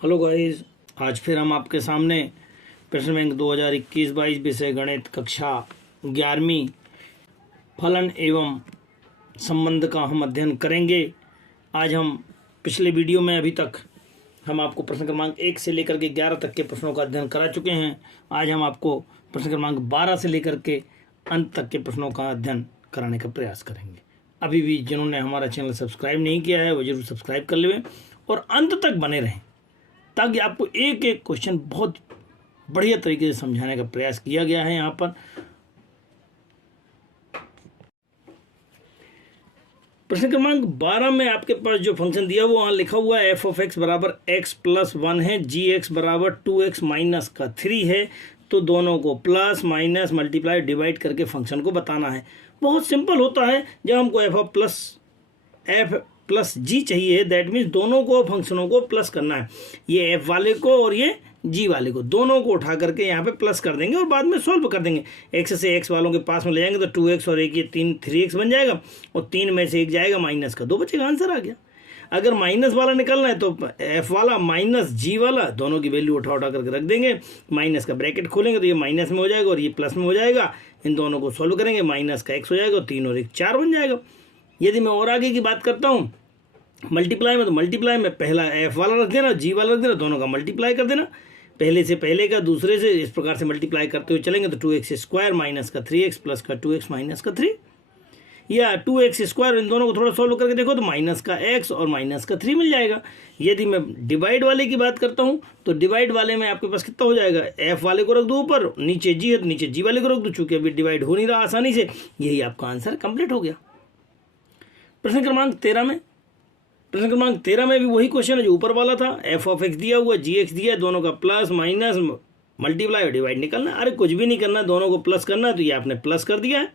Hello guys, आज फिर हम आपके सामने प्रश्न बैंक 2021-22 विषय गणित कक्षा 11वीं फलन एवं संबंध का हम अध्ययन करेंगे। आज हम पिछले वीडियो में अभी तक हम आपको प्रश्न क्रमांक 1 से लेकर के 11 तक के प्रश्नों का अध्ययन करा चुके हैं। आज हम आपको प्रश्न क्रमांक 12 से लेकर के अंत तक के प्रश्नों का अध्ययन कराने का प्रयास करेंगे। अभी भी जिन्होंने हमारा चैनल सब्सक्राइब नहीं किया है वो जरूर सब्सक्राइब कर लें और अंत तक बने रहें, ताकि आपको एक एक क्वेश्चन बहुत बढ़िया तरीके से समझाने का प्रयास किया गया है। यहाँ पर प्रश्न क्रमांक 12 में आपके पास जो फंक्शन दिया वो वहाँ लिखा हुआ है f ऑफ x बराबर x प्लस 1 है, gx बराबर 2x माइनस का 3 है। तो दोनों को प्लस माइनस मल्टीप्लाई डिवाइड करके फंक्शन को बताना है। बहुत सिंपल होता है। जब हमको f प्लस जी चाहिए, दैट मीन्स दोनों को फंक्शनों को प्लस करना है। ये एफ वाले को और ये जी वाले को दोनों को उठा करके यहाँ पे प्लस कर देंगे और बाद में सॉल्व कर देंगे। एक्स से एक्स वालों के पास में ले जाएंगे तो 2x और एक ये 3x बन जाएगा और 3 में से 1 जाएगा, माइनस का 2 बचेगा। आंसर आ गया। अगर माइनस वाला निकलना है तो एफ वाला माइनस जी वाला दोनों की वैल्यू उठा करके रख देंगे। माइनस का ब्रैकेट खोलेंगे तो ये माइनस में हो जाएगा और ये प्लस में हो जाएगा। इन दोनों को सॉल्व करेंगे, माइनस का x हो जाएगा और 3 और 1 4 बन जाएगा। यदि मैं और आगे की बात करता हूँ मल्टीप्लाई में, तो मल्टीप्लाई में पहला एफ वाला रख देना, जी वाला रख देना, दोनों का मल्टीप्लाई कर देना। पहले से पहले का दूसरे से इस प्रकार से मल्टीप्लाई करते हुए चलेंगे तो 2x स्क्वायर माइनस का 3x प्लस का 2x माइनस का 3, या 2x स्क्वायर। इन दोनों को थोड़ा सॉल्व करके देखो तो माइनस का x और माइनस का 3 मिल जाएगा। यदि मैं डिवाइड वाले की बात करता हूँ तो डिवाइड वाले में आपके पास कितना हो जाएगा, f वाले को रख दो ऊपर, नीचे जी है तो नीचे जी वाले को रख दो। चूंकि अभी डिवाइड हो नहीं रहा आसानी से, यही आपका आंसर कंप्लीट हो गया। प्रश्न क्रमांक 13 में भी वही क्वेश्चन है जो ऊपर वाला था। f ऑफ x दिया हुआ, gx दिया है, दोनों का प्लस माइनस मल्टीप्लाई और डिवाइड निकलना है। अरे कुछ भी नहीं करना, दोनों को प्लस करना है तो ये आपने प्लस कर दिया है।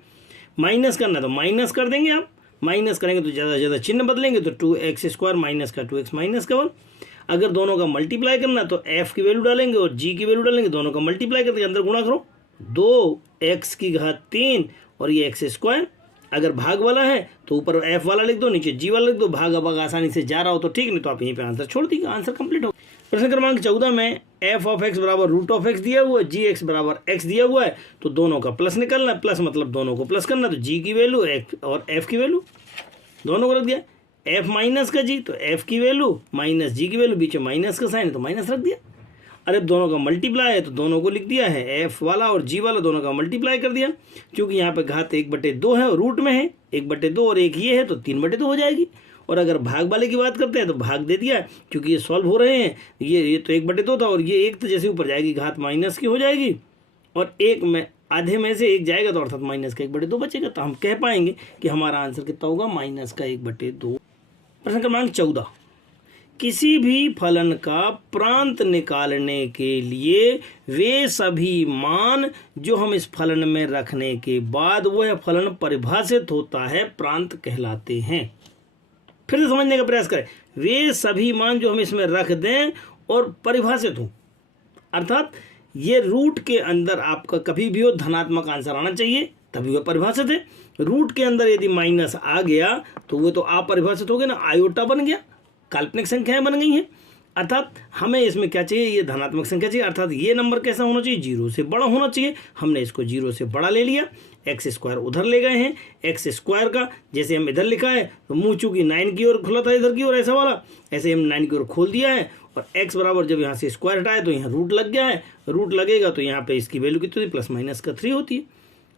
माइनस करना है तो माइनस कर देंगे। आप माइनस करेंगे तो ज़्यादा से ज़्यादा चिन्ह बदलेंगे तो 2x स्क्वायर माइनस का 2x माइनस का 1। अगर दोनों का मल्टीप्लाई करना है तो f की वैल्यू डालेंगे और g की वैल्यू डालेंगे, दोनों का मल्टीप्लाई करके अंदर गुणा करो, 2x की घात 3 और ये x स्क्वायर। अगर भाग वाला है तो ऊपर f वाला लिख दो, नीचे g वाला लिख दो। भाग अब आसानी से जा रहा हो तो ठीक, नहीं तो आप यहीं पे आंसर छोड़ दीजिए, आंसर कंप्लीट हो। प्रश्न क्रमांक 14 में f ऑफ x बराबर रूट ऑफ x दिया हुआ है, gx बराबर x दिया हुआ है, तो दोनों का प्लस निकलना है। प्लस मतलब दोनों को प्लस करना, तो g की वैल्यू और f की वैल्यू दोनों को रख दिया। f माइनस का g तो f की वैल्यू माइनस g की वैल्यू, बीच में माइनस का साइन है तो माइनस रख दिया। अरे दोनों का मल्टीप्लाई है तो दोनों को लिख दिया है, f वाला और g वाला दोनों का मल्टीप्लाई कर दिया। क्योंकि यहाँ पे घात 1/2 है और रूट में है 1/2 और एक ये है तो 3/2 हो जाएगी। और अगर भाग वाले की बात करते हैं तो भाग दे दिया है, क्योंकि ये सॉल्व हो रहे हैं। ये तो 1/2 था और ये 1 तो जैसे ऊपर जाएगी घात माइनस की हो जाएगी और 1 में आधे में से 1 जाएगा तो अर्थात माइनस का 1/2 बचेगा। तो हम कह पाएंगे कि हमारा आंसर कितना होगा, माइनस का 1/2। प्रश्न क्रमांक 14, किसी भी फलन का प्रांत निकालने के लिए वे सभी मान जो हम इस फलन में रखने के बाद वह फलन परिभाषित होता है प्रांत कहलाते हैं। फिर से समझने का प्रयास करें। वे सभी मान जो हम इसमें रख दें और परिभाषित हो, अर्थात ये रूट के अंदर आपका कभी भी हो धनात्मक आंसर आना चाहिए, तभी वह परिभाषित है। रूट के अंदर यदि माइनस आ गया तो वो तो अपरिभाषित हो गया ना, आयोटा बन गया, काल्पनिक संख्याएं बन गई हैं। अर्थात हमें इसमें क्या चाहिए, ये धनात्मक संख्या चाहिए। अर्थात ये नंबर कैसा होना चाहिए, 0 से बड़ा होना चाहिए। हमने इसको 0 से बड़ा ले लिया, एक्स स्क्वायर उधर ले गए हैं। एक्स स्क्वायर का जैसे हम इधर लिखा है तो मुंह चूंकि 9 की ओर खुला था इधर की ओर ऐसा वाला, ऐसे हम 9 की ओर खोल दिया है। और एक्स बराबर जब यहाँ से स्क्वायर हटाए तो यहाँ रूट लग गया है। रूट लगेगा तो यहाँ पे इसकी वैल्यू कितनी होती है, प्लस माइनस का 3 होती है।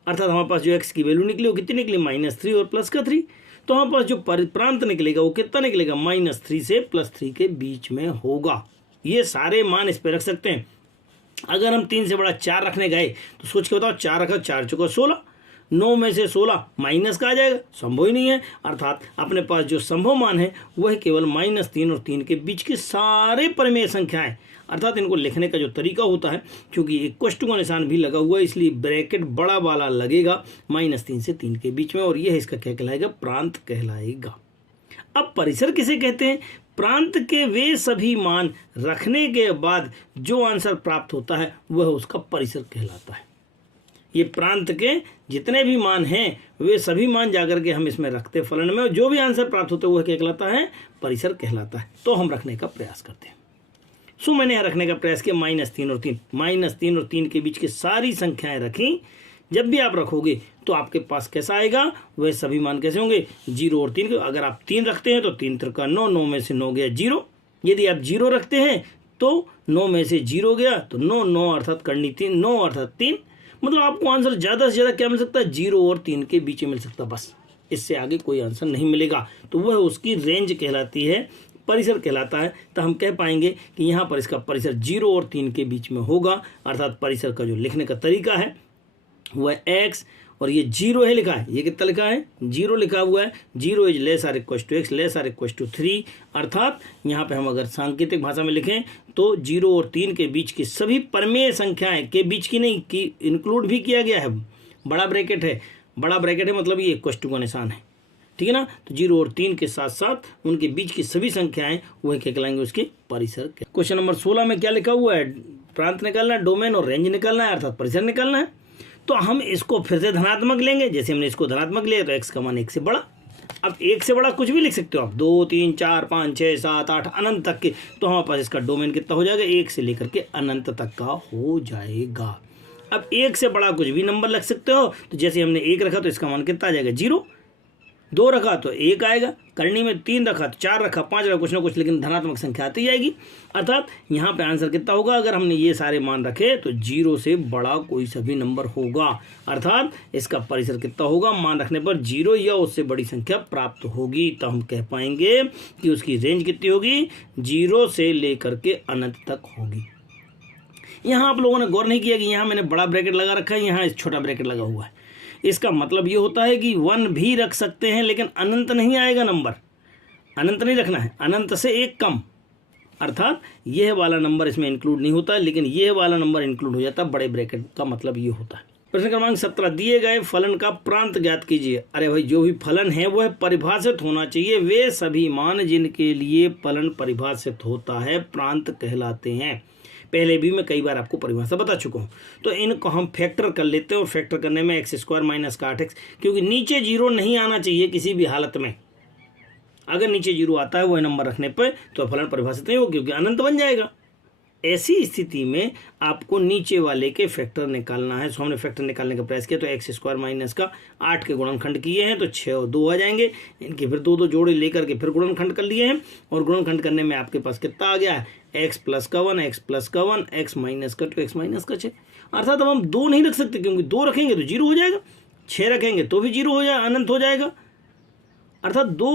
अर्थात हमारे पास जो एक्स की वैल्यू निकली वो कितनी निकली, -3 और प्लस का 3। तो हमारे पास जो प्रांत निकलेगा वो कितना निकलेगा, -3 से +3 के बीच में होगा। ये सारे मान इस पे रख सकते हैं। अगर हम 3 से बड़ा 4 रखने गए तो सोच के बताओ, 4 रखा, 4 चौका 16, 9 में से 16 माइनस का आ जाएगा, संभव ही नहीं है। अर्थात अपने पास जो संभव मान है वह केवल -3 और 3 के बीच के सारे परिमेय संख्याएं। अर्थात इनको लिखने का जो तरीका होता है, क्योंकि एक क्वेश्चन का निशान भी लगा हुआ है इसलिए ब्रैकेट बड़ा वाला लगेगा -3 से 3 के बीच में, और यह इसका क्या कहलाएगा, प्रांत कहलाएगा। अब परिसर किसे कहते हैं, प्रांत के वे सभी मान रखने के बाद जो आंसर प्राप्त होता है वह उसका परिसर कहलाता है। ये प्रांत के जितने भी मान हैं वे सभी मान जाकर के हम इसमें रखते फलन में, जो भी आंसर प्राप्त होता है वह क्या कहलाता है, परिसर कहलाता है। तो हम रखने का प्रयास करते हैं। सो मैंने यहाँ रखने का प्रयास किया -3 और 3, -3 और 3 के बीच की सारी संख्याएं रखी। जब भी आप रखोगे तो आपके पास कैसा आएगा, वह सभी मान कैसे होंगे 0 और 3 के। अगर आप 3 रखते हैं तो 3 त्रिका 9, 9 में से 9 गया 0। यदि आप 0 रखते हैं तो 9 में से 0 गया तो 9, 9 अर्थात करनी 3, 9 अर्थात 3। मतलब आपको आंसर ज़्यादा से ज़्यादा क्या मिल सकता है, 0 और 3 के बीच में मिल सकता है, बस इससे आगे कोई आंसर नहीं मिलेगा। तो वह उसकी रेंज कहलाती है, परिसर कहलाता है। तो हम कह पाएंगे कि यहाँ पर इसका परिसर 0 और 3 के बीच में होगा, अर्थात परिसर का जो लिखने का तरीका है वह x, और ये 0 है लिखा है, ये कितना लिखा है 0 लिखा हुआ है। 0 is less or equal to x less or equal to 3, अर्थात यहाँ पे हम अगर सांकेतिक भाषा में लिखें तो 0 और 3 के बीच की सभी परमेय संख्याएं के बीच की नहीं की इंक्लूड भी किया गया है। बड़ा ब्रैकेट है, बड़ा ब्रैकेट है मतलब ये इक्वल टू का निशान है, ठीक है ना। तो 0 और 3 के साथ साथ उनके बीच की सभी संख्याएं वह कहलाएंगे उसके परिसर के। क्वेश्चन नंबर 16 में क्या लिखा हुआ है, प्रांत निकालना है, डोमेन और रेंज निकालना है, अर्थात परिसर निकालना है। तो हम इसको फिर से धनात्मक लेंगे, जैसे हमने इसको धनात्मक लिया तो x का मान 1 से बड़ा। अब 1 से बड़ा कुछ भी लिख सकते हो आप, 2, 3, 4, 5, 6, 7, 8 अनंत तक के। तो हमारे पास इसका डोमेन कितना हो जाएगा, 1 से लेकर के अनंत तक का हो जाएगा। अब 1 से बड़ा कुछ भी नंबर लग सकते हो, तो जैसे हमने 1 रखा तो इसका मान कितना आ जाएगा 0, 2 रखा तो 1 आएगा, करनी में 3 रखा तो 4 रखा, 5 रखा, कुछ ना कुछ लेकिन धनात्मक संख्या आती जाएगी। अर्थात यहाँ पे आंसर कितना होगा, अगर हमने ये सारे मान रखे तो 0 से बड़ा कोई सा भी नंबर होगा, अर्थात इसका परिसर कितना होगा, मान रखने पर 0 या उससे बड़ी संख्या प्राप्त होगी। तो हम कह पाएंगे कि उसकी रेंज कितनी होगी, 0 से लेकर के अनंत तक होगी। यहाँ आप लोगों ने गौर नहीं किया कि यहाँ मैंने बड़ा ब्रैकेट लगा रखा है, यहाँ छोटा ब्रैकेट लगा हुआ है। इसका मतलब ये होता है कि 1 भी रख सकते हैं लेकिन अनंत नहीं आएगा नंबर, अनंत नहीं रखना है, अनंत से 1 कम, अर्थात यह वाला नंबर इसमें इंक्लूड नहीं होता लेकिन यह वाला नंबर इंक्लूड हो जाता है। बड़े ब्रैकेट का मतलब ये होता है। प्रश्न क्रमांक 17, दिए गए फलन का प्रांत ज्ञात कीजिए। अरे भाई, जो भी फलन है वह परिभाषित होना चाहिए, वे सभी मान जिनके लिए फलन परिभाषित होता है प्रांत कहलाते हैं। पहले भी मैं कई बार आपको परिभाषा बता चुका हूँ। तो इनको हम फैक्टर कर लेते हैं, और फैक्टर करने में x² माइनस का 8x, क्योंकि नीचे 0 नहीं आना चाहिए किसी भी हालत में। अगर नीचे 0 आता है वह नंबर रखने पर तो फलन परिभाषित नहीं हो, क्योंकि अनंत बन जाएगा। ऐसी स्थिति में आपको नीचे वाले के फैक्टर निकालना है। सो हमने फैक्टर निकालने का प्रयास किया, तो x² माइनस का 8 के गुणनखंड किए हैं तो 6 और 2 आ जाएंगे। इनके फिर 2 जोड़े लेकर के फिर गुणनखंड कर लिए हैं, और गुणनखंड करने में आपके पास कितना आ गया है, x प्लस का 1, x प्लस का 1, x माइनस का 2, x माइनस का 6। अर्थात अब हम 2 नहीं रख सकते, क्योंकि 2 रखेंगे तो 0 हो जाएगा, 6 रखेंगे तो भी 0 हो जाए, अनंत हो जाएगा। अर्थात 2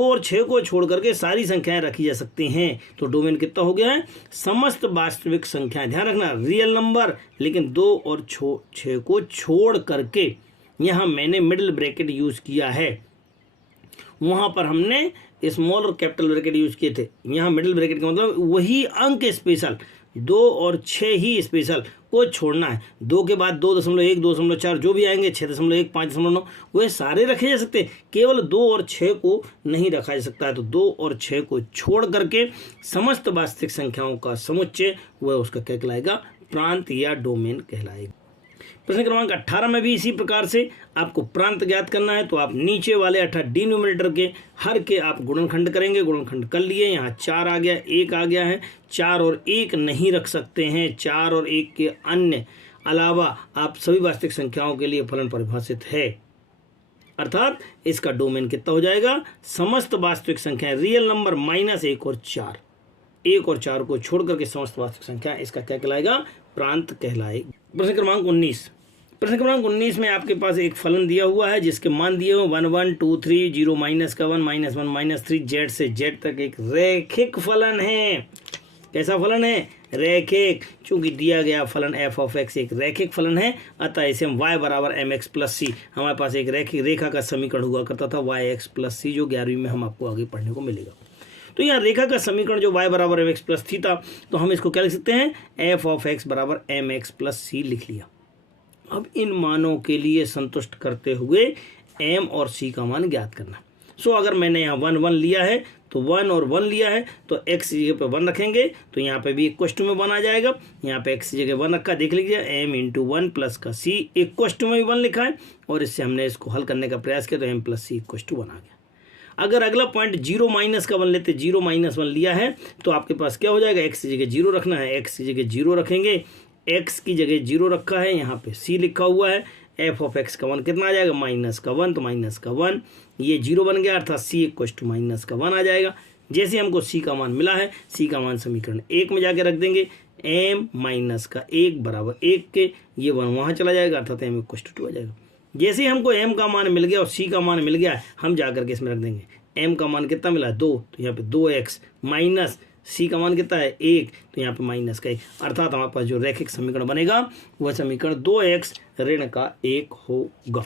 और 6 को छोड़ करके सारी संख्याएं रखी जा सकती हैं। तो डोमेन कितना हो गया है, समस्त वास्तविक संख्याएं। ध्यान रखना रियल नंबर, लेकिन 2 और 6 को छोड़ करके यहाँ मैंने मिडिल ब्रैकेट यूज किया है, वहाँ पर हमने स्मॉल और कैपिटल ब्रैकेट यूज किए थे। यहाँ मिडिल ब्रैकेट का मतलब वही अंक स्पेशल, 2 और 6 ही स्पेशल को छोड़ना है। 2 के बाद 2.1, 2.4 जो भी आएंगे, 6.1, 5.9 वह सारे रखे जा सकते हैं, केवल 2 और 6 को नहीं रखा जा सकता है। तो 2 और 6 को छोड़ करके समस्त वास्तविक संख्याओं का समुच्चय वह उसका क्या कहलाएगा, प्रांत या डोमेन कहलाएगा। प्रश्न क्रमांक 18 में भी इसी प्रकार से आपको प्रांत ज्ञात करना है। तो आप नीचे वाले अर्थात डिनोमिनेटर के हर के आप गुणनखंड करेंगे, गुणनखंड कर लिए, यहाँ 4 आ गया, 1 आ गया है, 4 और 1 नहीं रख सकते हैं, 4 और 1 के अन्य अलावा आप सभी वास्तविक संख्याओं के लिए फलन परिभाषित है। अर्थात इसका डोमेन कितना हो जाएगा, समस्त वास्तविक संख्याएं रियल नंबर माइनस 1 और 4, 1 और 4 को छोड़ करके समस्त वास्तविक संख्या, इसका क्या कहलाएगा, प्रांत कहलाएगा। प्रश्न क्रमांक 19, प्रश्न क्रमांक 19 में आपके पास एक फलन दिया हुआ है जिसके मान दिए हुए 1 1 2 3 0 माइनस का 1 माइनस 1 माइनस 3 जेड से जेड तक एक रैखिक फलन है। कैसा फलन है, रैखिक। चूंकि दिया गया फलन f ऑफ x एक रैखिक फलन है, अतः इसे हम y बराबर mx प्लस सी, हमारे पास एक रैखिक रेखा का समीकरण हुआ करता था yx प्लस सी, जो 11वीं में हम आपको आगे पढ़ने को मिलेगा। तो यहाँ रेखा का समीकरण जो y बराबर mx प्लस थी था, तो हम इसको क्या लिख सकते हैं, f ऑफ x बराबर mx प्लस सी लिख लिया। अब इन मानों के लिए संतुष्ट करते हुए m और c का मान ज्ञात करना। सो अगर मैंने यहाँ 1 1 लिया है तो 1 और 1 लिया है, तो x जगह पे 1 रखेंगे तो यहाँ पे भी इक्वल टू में 1 आ जाएगा। यहाँ पे x जगह 1 रखा, देख लीजिए m इंटू 1 प्लस का c इक्वल टू में भी 1 लिखा है, और इससे हमने इसको हल करने का प्रयास किया तो m plus C equal to 1 आ गया। अगर अगला पॉइंट 0 माइनस का 1 लेते, 0 माइनस 1 लिया है तो आपके पास क्या हो जाएगा, एक्स की जगह 0 रखना है, एक्स की जगह 0 रखेंगे, एक्स की जगह 0 रखा है, यहाँ पे सी लिखा हुआ है, एफ ऑफ एक्स का 1 कितना आ जाएगा, माइनस का 1, तो माइनस का 1 ये 0 बन गया, अर्थात सी इक्वल टू माइनस का 1 आ जाएगा। जैसे हमको सी का मान मिला है, सी का मान समीकरण 1 में जाके रख देंगे, एम माइनस का 1 बराबर 1 के, ये 1 वहाँ चला जाएगा, अर्थात एम इक्वल टू 2 आ जाएगा। जैसे ही हमको एम का मान मिल गया और सी का मान मिल गया, हम जा करके इसमें रख देंगे, एम का मान कितना मिला है 2, तो यहाँ पे 2x माइनस सी का मान कितना है 1, तो यहाँ पे माइनस का 1, अर्थात हमारे पास जो रैखिक समीकरण बनेगा वह समीकरण 2x ऋण का 1 होगा।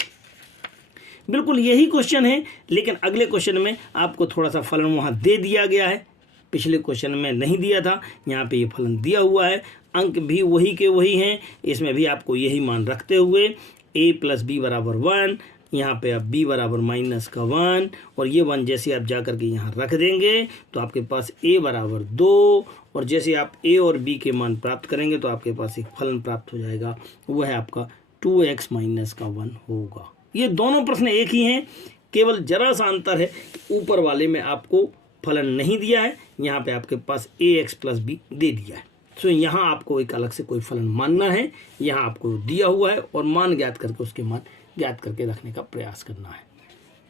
बिल्कुल यही क्वेश्चन है, लेकिन अगले क्वेश्चन में आपको थोड़ा सा फलन वहाँ दे दिया गया है, पिछले क्वेश्चन में नहीं दिया था, यहाँ पे ये फलन दिया हुआ है, अंक भी वही के वही हैं, इसमें भी आपको यही मान रखते हुए a प्लस बी बराबर 1, यहाँ पे आप b बराबर माइनस का 1 और ये 1 जैसे आप जा करके यहाँ रख देंगे तो आपके पास a बराबर 2, और जैसे आप a और b के मान प्राप्त करेंगे तो आपके पास एक फलन प्राप्त हो जाएगा, वह है आपका 2x माइनस का 1 होगा। ये दोनों प्रश्न एक ही हैं, केवल जरा सा अंतर है, ऊपर वाले में आपको फलन नहीं दिया है, यहाँ पे आपके पास ax प्लस बी दे दिया है। तो यहाँ आपको एक अलग से कोई फलन मानना है, यहाँ आपको दिया हुआ है और मान ज्ञात करके उसके मान ज्ञात करके रखने का प्रयास करना है।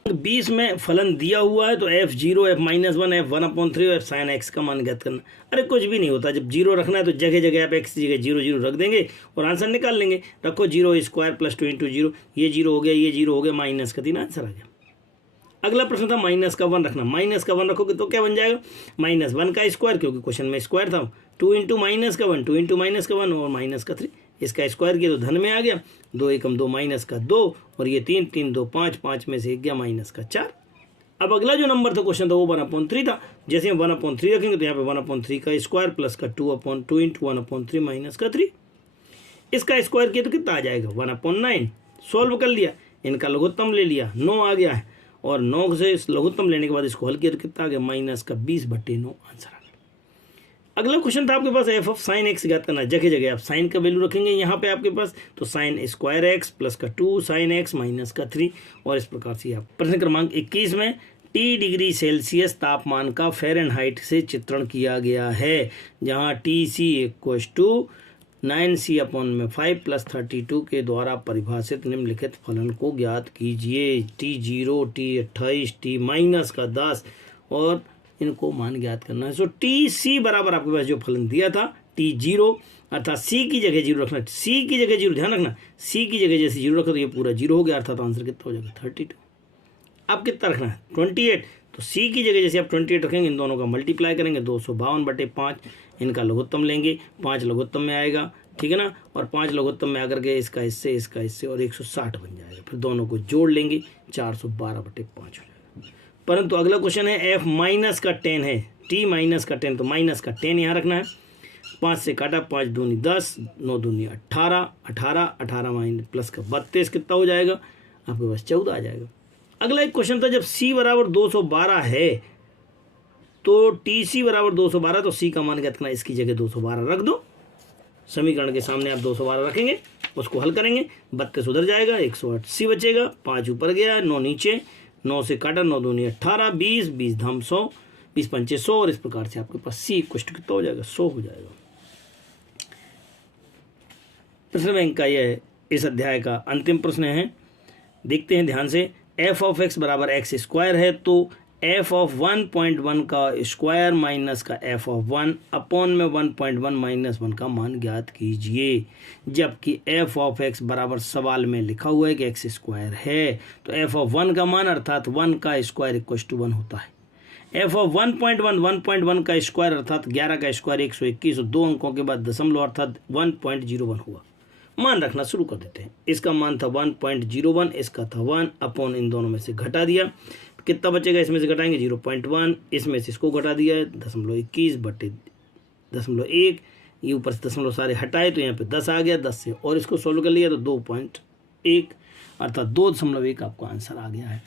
20 में फलन दिया हुआ है तो f0 f-1 f1/3 और f sin x का मान ज्ञात करना। अरे कुछ भी नहीं होता, जब 0 रखना है तो जगह जगह आप x की जगह 0 0 रख देंगे और आंसर निकाल लेंगे। रखो 0 स्क्वायर प्लस 2 इंटू 0, ये 0 हो गया, ये 0 हो गया, माइनस का 3 आंसर आ गया। अगला प्रश्न था माइनस का 1 रखना, माइनस का 1 रखोगे तो क्या बन जाएगा, माइनस 1 का स्क्वायर, क्योंकि क्वेश्चन में स्क्वायर था, 2 इंटू माइनस का 1, 2 इंटू माइनस का 1 और माइनस का 3, इसका स्क्वायर किया तो धन में आ गया, 2 एकम 2 माइनस का 2 और ये 3 3 2 5, 5 में से 1 गया माइनस का 4। अब अगला जो नंबर था क्वेश्चन था वो 1/3 था, जैसे हम 1/3 रखेंगे तो यहाँ पे 1/3 का स्क्वायर प्लस का 2/2 इंटू 1/3 माइनस का 3, इसका स्क्वायर किया तो कितना आ जाएगा 1/9। सॉल्व कर लिया, इनका लघुत्तम ले लिया, 9 आ गया है, और 9 से लघुत्तम लेने के बाद इसको हल किया तो कितना आ गया माइनस का 20/9 आंसर आ गया। अगला क्वेश्चन था आपके पास एफ ऑफ साइन एक्स ज्ञात करना, जगह जगह आप साइन का वैल्यू रखेंगे यहाँ पे आपके पास, तो साइन स्क्वायर एक्स प्लस का 2 साइन एक्स माइनस का 3, और इस प्रकार से आप प्रश्न क्रमांक 21 में टी डिग्री सेल्सियस तापमान का फ़ारेनहाइट से चित्रण किया गया है, जहाँ T C equal to 9c/5 plus 32 के द्वारा परिभाषित निम्नलिखित फलन को ज्ञात कीजिए। T0, T28, T माइनस का 10 और इनको मान ज्ञात करना है। सो TC बराबर आपके पास जो फलन दिया था T0, अर्थात C की जगह 0 रखना, C की जगह 0 ध्यान रखना, C की जगह जैसे 0 रखा तो ये पूरा 0 हो गया, अर्थात आंसर कितना हो जाएगा 32। अब कितना रखना है 28, तो C की जगह जैसे आप 28 रखेंगे, इन दोनों का मल्टीप्लाई करेंगे 252/5, इनका लघुत्तम लेंगे, 5 लघुत्तम में आएगा, ठीक है ना, और 5 लघुत्तम में आकर के इसका इससे और 160 बन जाएगा, फिर दोनों को जोड़ लेंगे 412/5 हो जाएगा। परंतु अगला क्वेश्चन है f माइनस का 10 है, t माइनस का 10, तो माइनस का 10 यहाँ रखना है, 5 से काटा, 5 दूनी 10, 9 दूनी 18, 18 माइनस प्लस का 32 कितना हो जाएगा आपके पास 14 आ जाएगा। अगला एक क्वेश्चन था, जब c बराबर 212 है तो TC बराबर 212, तो C का मान ज्ञात करना, इसकी जगह 212 रख दो, समीकरण के सामने आप 212 रखेंगे, उसको हल करेंगे, 32 उधर जाएगा, 180 बचेगा, 5 ऊपर गया, 9 नीचे, 9 से काटा, 9 दूनी 18, 20, 20 धाम 100, 20 पंचे 100, और इस प्रकार से आपके पास C इक्वल टू कितना हो जाएगा 100 हो जाएगा। प्रश्न बैंक का यह इस अध्याय का अंतिम प्रश्न है, देखते हैं ध्यान से। f ऑफ x बराबर x स्क्वायर है, तो f ऑफ 1.1 का स्क्वायर माइनस का f ऑफ 1 अपॉन में 1.1 माइनस 1 का मान ज्ञात कीजिए, जबकि f ऑफ x बराबर सवाल में लिखा हुआ है कि x स्क्वायर है, तो f ऑफ 1 का मान अर्थात 1 का स्क्वायर इक्वल टू 1 होता है। f ऑफ 1.1 का स्क्वायर अर्थात 11 का स्क्वायर 121, और 2 अंकों के बाद दशमलव अर्थात 1.01 हुआ। मान रखना शुरू कर देते हैं, इसका मान था 1.01, इसका था 1, अपॉन इन दोनों में से घटा दिया, कितना बचेगा, इसमें से घटाएंगे 0.1, इसमें से इसको घटा दिया 0.21/0.1, ये ऊपर से दशमलव सारे हटाए तो यहाँ पे 10 आ गया, 10 से और इसको सोल्व कर लिया तो 2.1 अर्थात 2.1 आपका आंसर आ गया है।